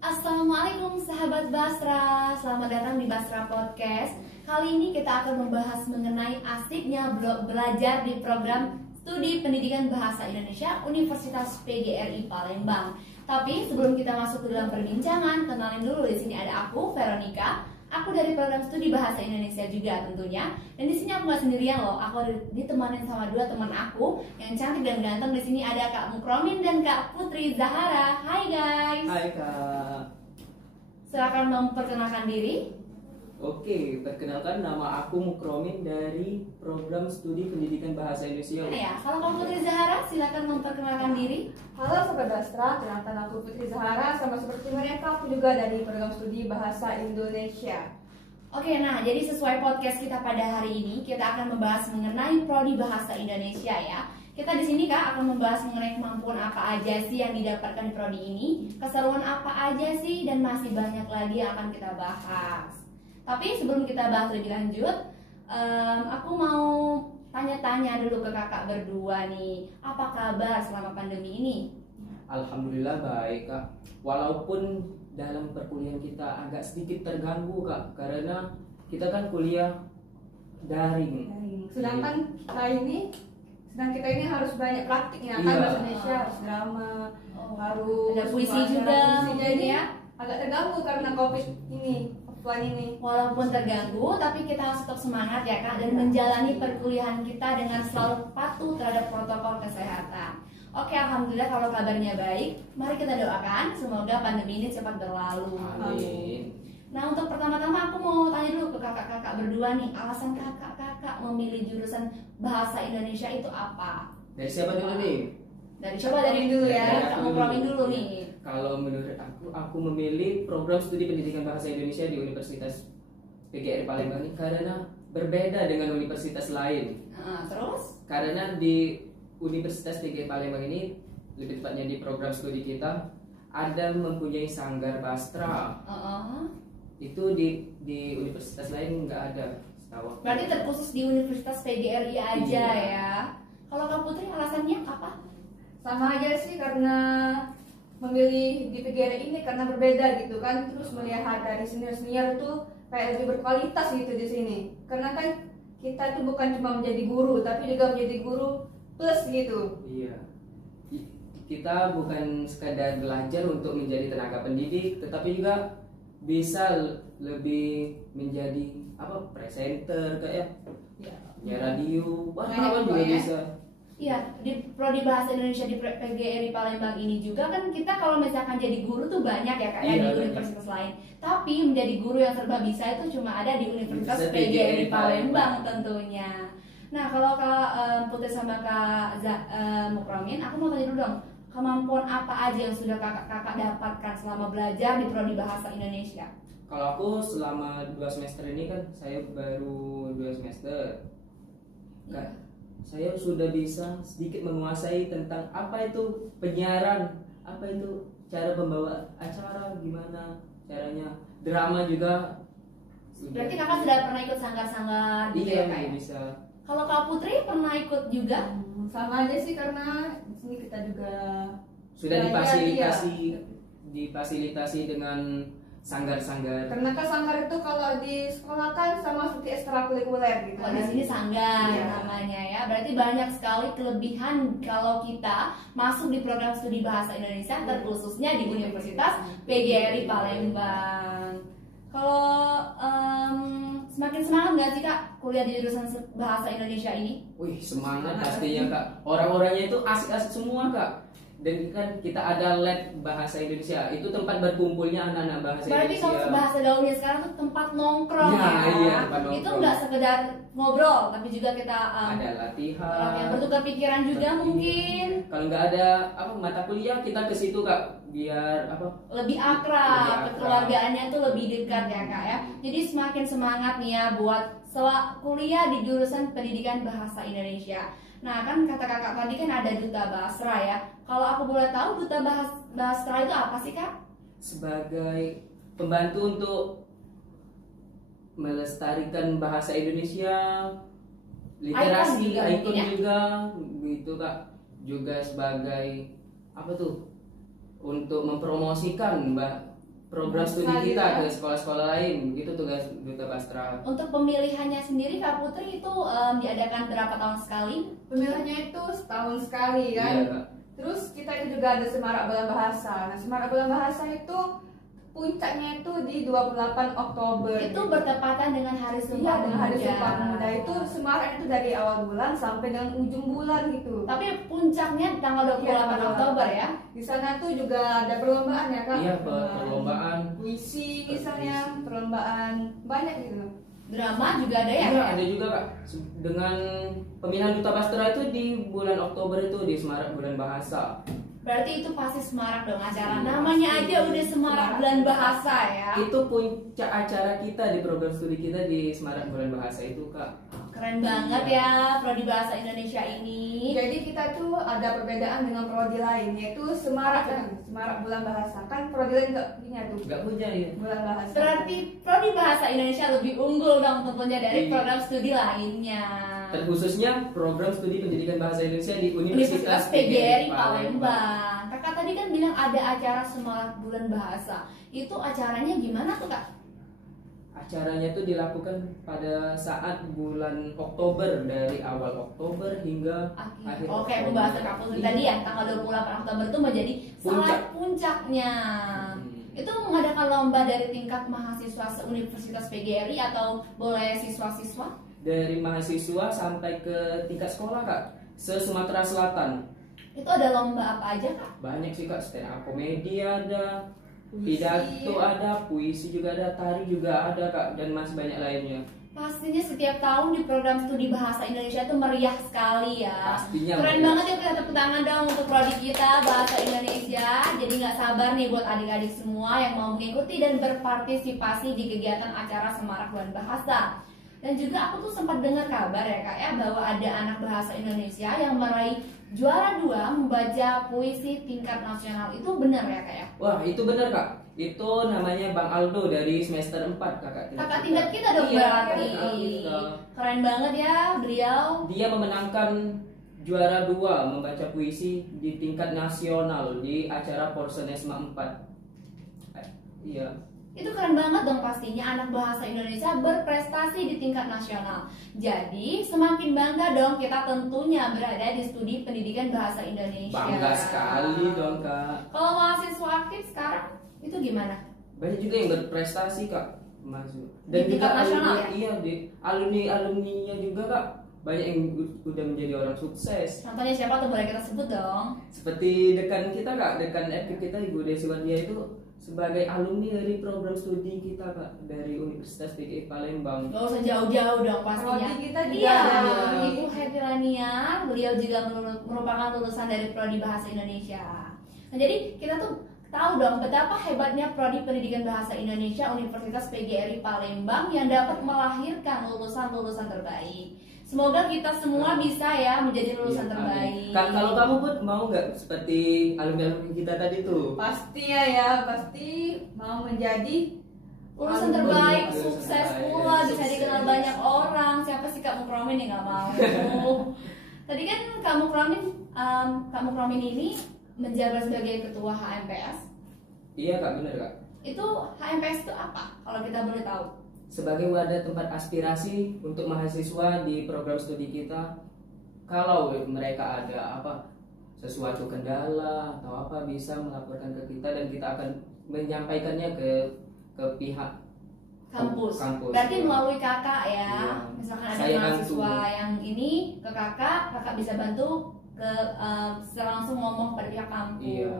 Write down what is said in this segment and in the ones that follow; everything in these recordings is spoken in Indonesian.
Assalamualaikum sahabat Basra, selamat datang di Basra Podcast. Kali ini kita akan membahas mengenai asiknya belajar di program Studi Pendidikan Bahasa Indonesia Universitas PGRI Palembang. Tapi sebelum kita masuk ke dalam perbincangan, kenalin dulu, di sini ada aku, Veronica. Aku dari program Studi Bahasa Indonesia juga tentunya. Dan di sini aku nggak sendirian loh. Aku ditemani sama dua teman aku yang cantik dan ganteng. Di sini ada Kak Mukromin dan Kak Putri Zahara. Hai guys. Hai Kak. Silakan memperkenalkan diri. Oke, perkenalkan, nama aku Mukromin dari program Studi Pendidikan Bahasa Indonesia. Ya, kalau Kak Putri Zahara, silakan memperkenalkan diri. Halo Sobat Basra, kenalkan aku Putri Zahara. Sama seperti mereka, aku juga dari program studi Bahasa Indonesia. Oke, nah jadi sesuai podcast kita pada hari ini, kita akan membahas mengenai prodi Bahasa Indonesia ya. Kita di sini Kak akan membahas mengenai kemampuan apa aja sih yang didapatkan di prodi ini, keseruan apa aja sih, dan masih banyak lagi yang akan kita bahas. Tapi sebelum kita bahas lebih lanjut, aku mau tanya-tanya dulu ke kakak berdua nih, apa kabar selama pandemi ini? Alhamdulillah baik Kak. Walaupun dalam perkuliahan kita agak sedikit terganggu Kak, karena kita kan kuliah daring. Sedangkan kita ini harus banyak praktiknya kan, Iya. bahasa Indonesia, harus drama, harus Ada puisi bahasa juga puisi. mungkin Jadi ya. agak terganggu karena COVID ini, offline ini. Walaupun terganggu, tapi kita harus tetap semangat ya Kak, dan menjalani perkuliahan kita dengan selalu patuh terhadap protokol kesehatan. Oke, alhamdulillah kalau kabarnya baik. Mari kita doakan semoga pandemi ini cepat berlalu. Amin. Nah, untuk pertama-tama aku mau tanya dulu ke kakak-kakak berdua nih, alasan kakak-kakak memilih jurusan Bahasa Indonesia itu apa? Dari siapa dulu nih? Dari dulu ya, Dari Kak aku Mukromin dulu Iya. nih. Kalau menurut aku memilih program Studi Pendidikan Bahasa Indonesia di Universitas PGRI Palembang ini karena berbeda dengan universitas lain. Terus? Karena di Universitas PGRI Palembang ini, lebih tepatnya di program studi kita, ada mempunyai sanggar Bastra. Itu di universitas lain nggak ada, setahu aku. Berarti terkhusus di Universitas PGRI aja Iya. ya. Kalau Kak Putri alasannya apa? Sama aja sih, karena memilih di PGRI ini karena berbeda gitu kan. Terus melihat dari senior-senior tuh kayak lebih berkualitas gitu di sini. Karena kan kita tuh bukan cuma menjadi guru, tapi juga menjadi guru plus gitu. Iya. Kita bukan sekadar belajar untuk menjadi tenaga pendidik, tetapi juga bisa lebih menjadi presenter kayak ya radio, wartawan juga pokoknya. bisa. Iya, di prodi Bahasa Indonesia di PGRI Palembang ini juga kan kita kalau misalkan jadi guru tuh banyak ya Kak ya, Iya, di banyak. universitas lain. Tapi menjadi guru yang serba bisa itu cuma ada di Universitas Universitas PGRI PGRI Palembang tentunya. Nah, kalau Kak Putri sama Kak Mukromin, aku mau tanya dulu dong, kemampuan apa aja yang sudah kakak-kakak dapatkan selama belajar di prodi Bahasa Indonesia? Kalau aku selama 2 semester ini kan, saya baru 2 semester. Kak, saya sudah bisa sedikit menguasai tentang apa itu penyiaran, apa itu cara membawa acara, gimana caranya, drama juga. Berarti kakak sudah pernah ikut sanggar-sanggar gitu ya Iya, Kak ya? bisa. Kalau Kak Putri pernah ikut juga? Sama aja sih, karena di sini kita juga Sudah belajar, difasilitasi dengan sanggar-sanggar. karena kan sanggar itu kalau di sekolah kan sama seperti ekstrakurikuler gitu. Kalau di sini sanggar Iya. namanya ya. Berarti banyak sekali kelebihan kalau kita masuk di program studi bahasa Indonesia, terkhususnya di Universitas PGRI Palembang. Kalau semakin semangat nggak sih Kak kuliah di jurusan bahasa Indonesia ini? Wih, semangat pastinya Kak. Orang-orangnya itu asik-asik semua Kak. Dan kan kita ada lab bahasa Indonesia, itu tempat berkumpulnya anak-anak bahasa Berarti Indonesia. kalau bahasa gaulnya sekarang tuh tempat nongkrong Nah, ya. iya, tempat Itu nongkrong. nggak sekedar ngobrol, tapi juga kita Ada latihan, latihan. bertukar pikiran juga Iya. mungkin. Kalau nggak ada mata kuliah, kita ke situ Kak, biar Lebih Lebih akrab, akrab. kekeluargaannya tuh lebih dekat ya Kak ya. Jadi semakin semangat nih ya buat kuliah di jurusan pendidikan bahasa Indonesia. Nah kan kata kakak tadi kan ada duta Basra ya. Kalau aku boleh tahu duta Basra itu apa sih Kak? sebagai pembantu untuk melestarikan bahasa Indonesia, literasi, juga ikon mungkin ya? juga gitu Kak. Juga sebagai untuk mempromosikan program studi Nah, gitu kita ya. ke sekolah-sekolah lain. Begitu tugas Duta Bastra. Untuk pemilihannya sendiri Kak Putri itu diadakan berapa tahun sekali? Pemilihannya itu setahun sekali kan. Iya, Kak. Terus kita itu juga ada Semarak Bulan Bahasa. Nah, Semarak Bulan Bahasa itu puncaknya itu di 28 Oktober. Itu bertepatan dengan Hari Iya, Sumpah dengan Hari Pemuda. Sumpah Pemuda itu Semarak itu dari awal bulan sampai dengan ujung bulan gitu. Tapi puncaknya di tanggal 28 Iya, tanggal Oktober ya. Di sana tuh juga ada perlombaan ya Kak. Iya, perlombaan. Puisi misalnya, perlombaan banyak gitu. Drama juga ada ya? Iya, Kak? ada juga Kak. Dengan pemilihan Duta Bastra itu di bulan Oktober itu di Semarak Bulan Bahasa. Berarti itu pasti semarak dong acara. Iya, Namanya pasti. aja udah semarak bulan bahasa ya. Itu puncak acara kita di program studi kita di Semarak Bulan Bahasa itu, Kak. Keren banget ya Prodi Bahasa Indonesia ini. Jadi kita tuh ada perbedaan dengan prodi lain, yaitu Semarak kan, Semarak Bulan Bahasa. Kan prodi lain nggak punya tuh Nggak punya ya. Bulan Bahasa. Berarti Prodi Bahasa Indonesia lebih unggul dong tentunya dari Iya. program studi lainnya. Terkhususnya program studi pendidikan bahasa Indonesia di Universitas PGRI Palembang. Kakak tadi kan bilang ada acara Semarak Bulan Bahasa. Itu acaranya gimana tuh Kak? Acaranya itu dilakukan pada saat bulan Oktober, dari awal Oktober hingga akhir Oke, Oktober. pembahasan Kak Putri Iya. tadi ya tanggal 28 Oktober itu menjadi salah puncaknya. Itu mengadakan lomba dari tingkat mahasiswa se-Universitas PGRI atau boleh siswa-siswa? Dari mahasiswa sampai ke tingkat sekolah, Kak, se-Sumatera Selatan. Itu ada lomba apa aja Kak? Banyak sih, Kak. Stand up komedi ada, Puisi. pidato ada, puisi juga ada, tari juga ada, Kak, dan masih banyak lainnya. Pastinya setiap tahun di program studi bahasa Indonesia itu meriah sekali ya. Pastinya Keren meriah. banget ya, kita tepuk tangan dong untuk prodi kita bahasa Indonesia. Jadi nggak sabar nih buat adik-adik semua yang mau mengikuti dan berpartisipasi di kegiatan acara Semarak Bulan Bahasa. Dan juga aku tuh sempat dengar kabar ya Kak ya, bahwa ada anak bahasa Indonesia yang meraih juara 2 membaca puisi tingkat nasional. Itu benar ya Kak ya? Wah, itu benar, Kak. Itu namanya Bang Aldo dari semester 4, Kakak tingkat kita dong Iya, berarti. kakak kita. Keren banget ya beliau. Dia memenangkan juara 2 membaca puisi di tingkat nasional di acara Porsenesma 4. Iya. Itu keren banget dong pastinya anak bahasa Indonesia berprestasi di tingkat nasional. Jadi semakin bangga dong kita tentunya berada di studi pendidikan bahasa Indonesia. Bangga sekali dong, Kak. Kalau mahasiswa aktif sekarang itu gimana? Banyak juga yang berprestasi, Kak. Masuk. Di Dan juga tingkat nasional alumni, ya? iya, di alumninya juga, Kak. Banyak yang udah menjadi orang sukses. Contohnya siapa tuh boleh kita sebut dong? Seperti dekan kita, Kak, dekan FK kita Ibu Desi Wardia itu sebagai alumni dari program studi kita, Kak, dari Universitas PGRI Palembang. Gak usah jauh-jauh dong pastinya. Prodi kita juga Iya, ada. Ibu Happy Laniar, beliau juga merupakan lulusan dari Prodi Bahasa Indonesia. Nah, jadi kita tuh tahu dong betapa hebatnya Prodi Pendidikan Bahasa Indonesia Universitas PGRI Palembang yang dapat melahirkan lulusan-lulusan terbaik. Semoga kita semua bisa ya menjadi lulusan Iya, terbaik. amin. Kak, kalau kamu pun mau nggak seperti alumni-alumni kita tadi tuh? Pasti ya, pasti mau menjadi Lulusan Alumni, terbaik, lulusan sukses terbaik, pula, bisa sukses. dikenal banyak orang. Siapa sih Kak Mukromin yang nggak mau? Tadi kan Kak Mukromin ini menjabat sebagai ketua HMPS. Iya, Kak, bener, Kak. Itu HMPS itu apa? Kalau kita boleh tahu. Sebagai wadah tempat aspirasi untuk mahasiswa di program studi kita, kalau mereka ada sesuatu kendala atau apa bisa melaporkan ke kita dan kita akan menyampaikannya ke pihak Kampus. Kampus, Berarti ya. melalui kakak ya. Iya. Misalkan ada Saya mahasiswa bantu. yang ini ke kakak bisa bantu ke secara langsung ngomong pada pihak kampus. Iya.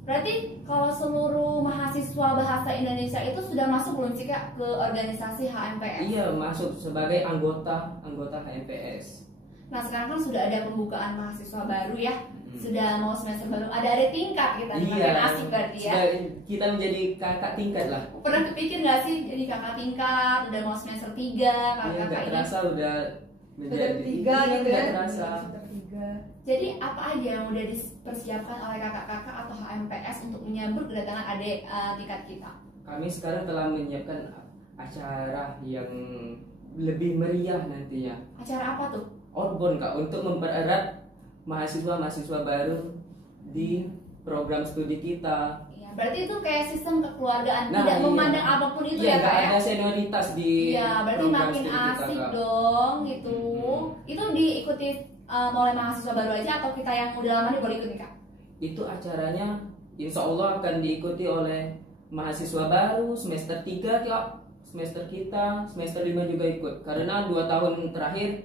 Berarti kalau seluruh mahasiswa bahasa Indonesia itu sudah masuk belum sih Kak ke organisasi HMPS? Iya, masuk sebagai anggota HMPS. Nah sekarang kan sudah ada pembukaan mahasiswa baru ya, Hmm. sudah mau semester baru, ada tingkat kita makin asik berarti ya. Kita menjadi kakak tingkat lah. Pernah kepikir nggak sih jadi kakak tingkat, udah mau semester 3, Iya, kakak nggak ini. terasa udah sudah tiga Iya, gitu nggak ya. terasa. Sudah tiga. Jadi apa aja yang udah dipersiapkan oleh kakak-kakak atau HMPS untuk menyambut kedatangan adik tingkat kita? Kami sekarang telah menyiapkan acara yang lebih meriah nantinya. Acara apa tuh? Outbound, Kak, untuk mempererat mahasiswa-mahasiswa baru di program studi kita. Iya, berarti itu kayak sistem kekeluargaan, Nah, tidak iya. memandang apapun itu Iya, ya nggak Kak ya. ada senioritas di Iya, berarti program makin studi kita, asik Kak. dong gitu. Itu diikuti oleh mahasiswa baru aja atau kita yang udah lama nih boleh ikut nih Kak? Itu acaranya insya Allah akan diikuti oleh mahasiswa baru semester 3 Kak. Semester kita, semester 5 juga ikut. Karena 2 tahun terakhir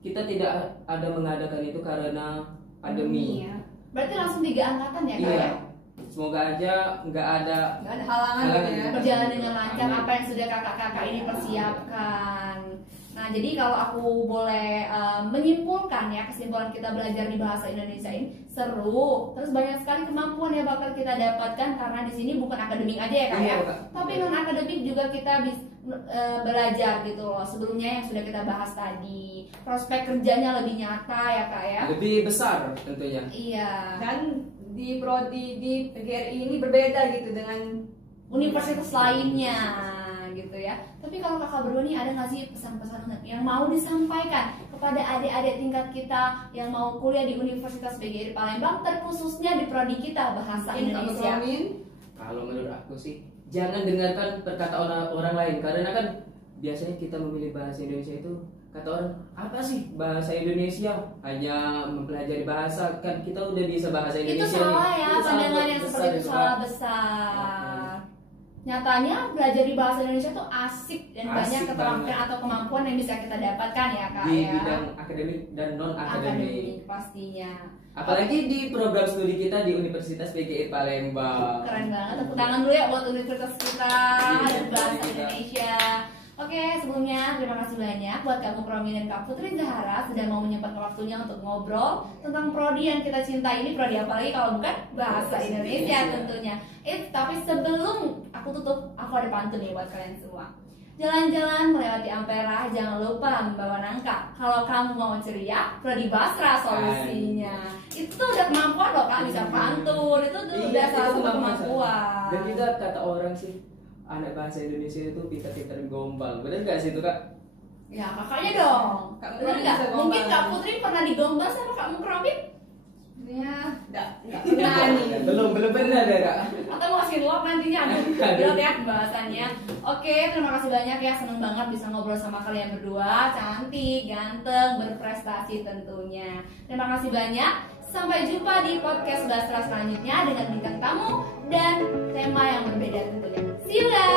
kita tidak ada mengadakan itu karena pandemi. Iya. Berarti langsung 3 angkatan ya Kak Iya. ya? Semoga aja nggak ada Nggak ada halangan gitu ya. Berjalan dengan lancar Amin. apa yang sudah kakak-kakak ini persiapkan. Nah, jadi kalau aku boleh menyimpulkan ya, kesimpulan kita belajar di bahasa Indonesia ini seru, terus banyak sekali kemampuan yang bakal kita dapatkan karena di sini bukan akademik aja ya Kak Iya, ya, Kak. tapi non akademik juga kita bisa belajar gitu loh. Sebelumnya yang sudah kita bahas tadi, prospek kerjanya lebih nyata ya Kak ya. lebih besar tentunya. Iya. Dan di prodi di PGRI ini berbeda gitu dengan Universitas lainnya gitu ya. Tapi kalau kakak berdua nih ada nggak sih pesan-pesan yang mau disampaikan kepada adik-adik tingkat kita yang mau kuliah di Universitas PGRI Palembang, terkhususnya di prodi kita bahasa Indonesia? Kalau menurut aku sih jangan dengarkan perkataan orang lain, karena kan biasanya kita memilih bahasa Indonesia itu kata orang apa sih bahasa Indonesia, hanya mempelajari bahasa, kan kita udah bisa bahasa Itu Indonesia salah nih. ya, Itu salah pandangan yang besar seperti itu itu, salah Kak. besar. Nyatanya belajar di bahasa Indonesia tuh asik dan Asik banyak keterampilan banget. atau kemampuan yang bisa kita dapatkan ya Kak Di ya. bidang akademik dan non akademik. Akademik pastinya. Apalagi di program studi kita di Universitas PGRI Palembang. Keren banget, tepuk tangan dulu ya buat universitas kita dan bahasa Indonesia. Oke, sebelumnya terima kasih banyak buat Kak Mukrami dan Kak Putri Zahara sudah mau menyempatkan waktunya untuk ngobrol tentang prodi yang kita cintai ini. Prodi apa lagi kalau bukan bahasa Indonesia tentunya. Tapi sebelum aku tutup, aku ada pantun nih buat kalian semua. Jalan-jalan melewati Ampera, jangan lupa membawa nangka. Kalau kamu mau ceria, prodi Basra solusinya. Itu tuh udah kemampuan loh Kak, bisa pantun. Itu tuh Iya, udah itu salah satu kemampuan. kemampuan. Dan juga kata orang sih, anak bahasa Indonesia itu pintar-pintar gombal. Bener gak sih itu Kak? Ya kakaknya dong. Kak Bener Putri nggak? bisa Mungkin gombal. Kak Putri pernah digombal sama Kak Mukrami? sebenarnya nggak pernah nih. Belum pernah ada Kak. Atau mau kasih luap nantinya? Aduh, berat ya bahasannya. Oke, terima kasih banyak ya. Seneng banget bisa ngobrol sama kalian berdua. Cantik, ganteng, berprestasi tentunya. Terima kasih banyak. Sampai jumpa di podcast Basra selanjutnya dengan bintang tamu dan tema yang berbeda tentunya. See you guys!